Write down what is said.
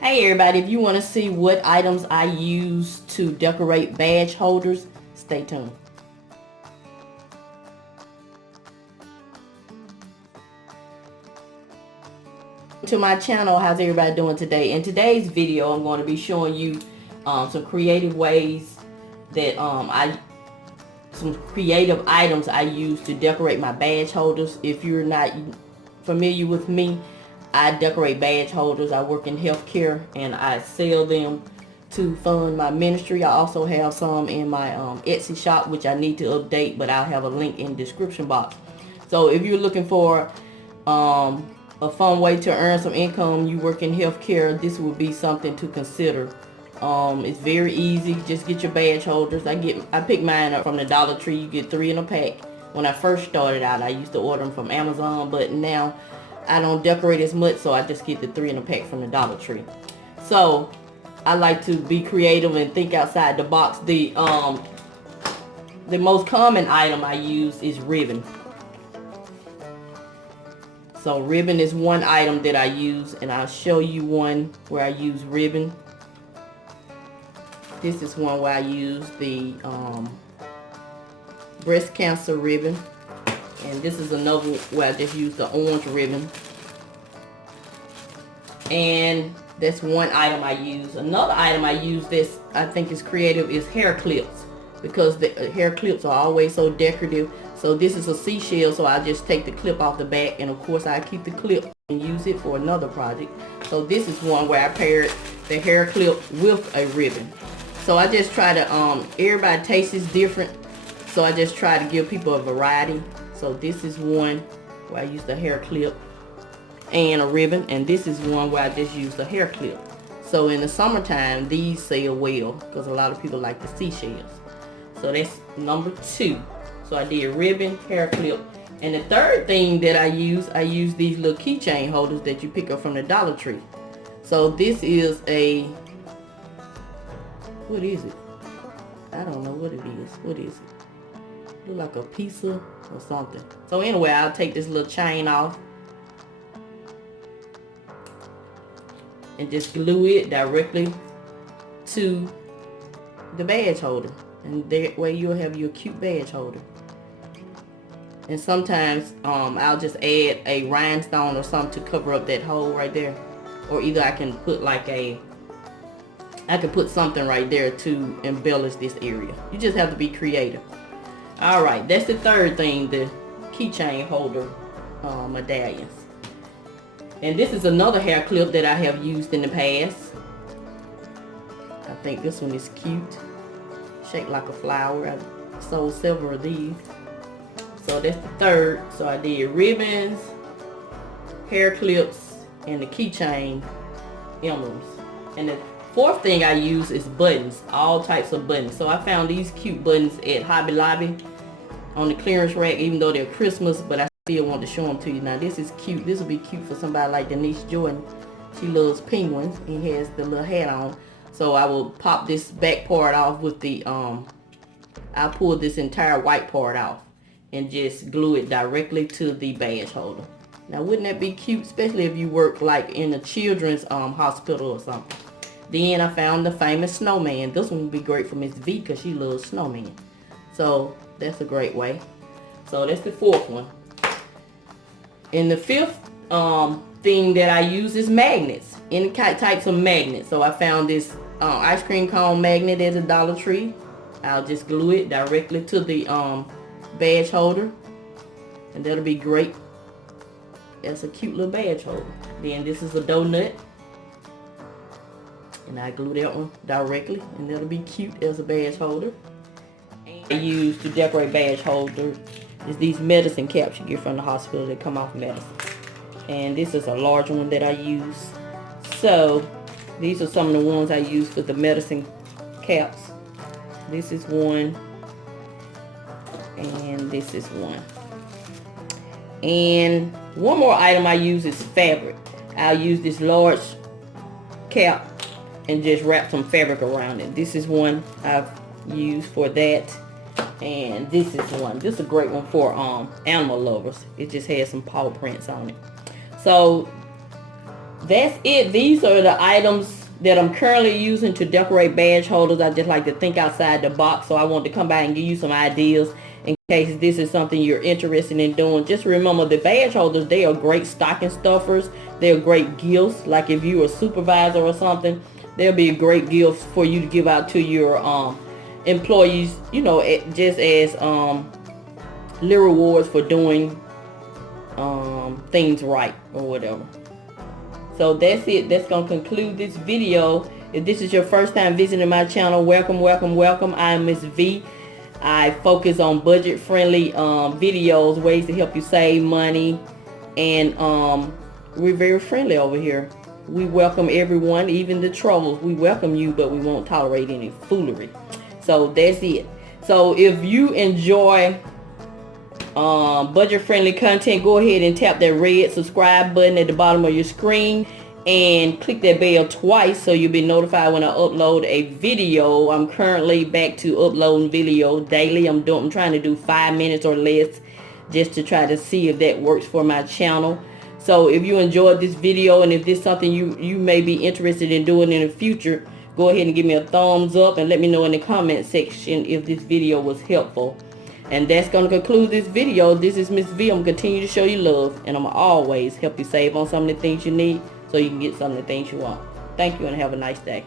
Hey everybody, if you want to see what items I use to decorate badge holders, stay tuned. To my channel, how's everybody doing today? In today's video, I'm going to be showing you some creative ways that some creative items I use to decorate my badge holders. If you're not familiar with me, I decorate badge holders. I work in healthcare and I sell them to fund my ministry. I also have some in my Etsy shop, which I need to update, but I'll have a link in the description box. So if you're looking for a fun way to earn some income, you work in healthcare, this would be something to consider. It's very easy. Just get your badge holders. I pick mine up from the Dollar Tree. You get 3 in a pack. When I first started out, I used to order them from Amazon, but now I don't decorate as much, so I just get the 3 in a pack from the Dollar Tree. So I like to be creative and think outside the box. The most common item I use is ribbon. So ribbon is one item that I use, and I'll show you one where I use ribbon. This is one where I use the breast cancer ribbon. And this is another where I just use the orange ribbon. And that's one item I use. Another item I use this I think is creative is hair clips, because the hair clips are always so decorative. So this is a seashell, so I just take the clip off the back, and of course I keep the clip and use it for another project. So this is one where I paired the hair clip with a ribbon. So I just try to everybody taste is different, so I just try to give people a variety. So this is one where I use the hair clip and a ribbon, and this is one where I just use the hair clip. So in the summertime, these sell well because a lot of people like the seashells. So that's number 2. So I did ribbon, hair clip, and the third thing that I use these little keychain holders that you pick up from the Dollar Tree. So this is a, what is it? I don't know what it is. What is it? Look like a pizza or something. So anyway, I'll take this little chain off and just glue it directly to the badge holder, and that way you'll have your cute badge holder. And sometimes I'll just add a rhinestone or something to cover up that hole right there, or either I can put like I could put something right there to embellish this area. You just have to be creative. Alright, that's the third thing, the keychain holder medallions. And this is another hair clip that I have used in the past. I think this one is cute. Shaped like a flower. I sold several of these. So that's the third. So I did ribbons, hair clips, and the keychain emblems. And the fourth thing I use is buttons, all types of buttons. So I found these cute buttons at Hobby Lobby on the clearance rack, even though they're Christmas, but I still want to show them to you. Now this is cute. This will be cute for somebody like Denise Jordan. She loves penguins and has the little hat on. So I will pop this back part off with the I'll pull this entire white part off and just glue it directly to the badge holder. Now wouldn't that be cute, especially if you work like in a children's hospital or something. Then I found the famous snowman. This one would be great for Mrs Vee because she loves snowman. So that's a great way. So that's the fourth one. And the fifth thing that I use is magnets. Any types of magnets. So I found this ice cream cone magnet at the Dollar Tree. I'll just glue it directly to the badge holder, and that'll be great. That's a cute little badge holder. Then this is a donut, and I glue that one directly, and that'll be cute as a badge holder. And I use to decorate badge holder is these medicine caps you get from the hospital that come off medicine. And this is a large one that I use. So these are some of the ones I use for the medicine caps. This is one, and this is one. And one more item I use is fabric. I'll use this large cap and just wrap some fabric around it. This is one I've used for that. And this is one. This is a great one for animal lovers. It just has some paw prints on it. So that's it. These are the items that I'm currently using to decorate badge holders. I just like to think outside the box, so I want to come by and give you some ideas in case this is something you're interested in doing. Just remember, the badge holders, they are great stocking stuffers. They're great gifts. Like if you're a supervisor or something, they'll be a great gift for you to give out to your employees, you know, just as little rewards for doing things right or whatever. So that's it. That's going to conclude this video. If this is your first time visiting my channel, welcome, welcome, welcome. I am Miss V. I focus on budget-friendly videos, ways to help you save money. And we're very friendly over here. We welcome everyone, even the trolls. We welcome you, but we won't tolerate any foolery. So that's it. So if you enjoy budget-friendly content, go ahead and tap that red subscribe button at the bottom of your screen and click that bell twice so you'll be notified when I upload a video. I'm currently back to uploading video daily. I'm trying to do 5 minutes or less, just to try to see if that works for my channel. So if you enjoyed this video, and if this is something you may be interested in doing in the future, go ahead and give me a thumbs up and let me know in the comment section if this video was helpful. And that's going to conclude this video. This is Miss V. I'm going to continue to show you love, and I'm going to always help you save on some of the things you need so you can get some of the things you want. Thank you, and have a nice day.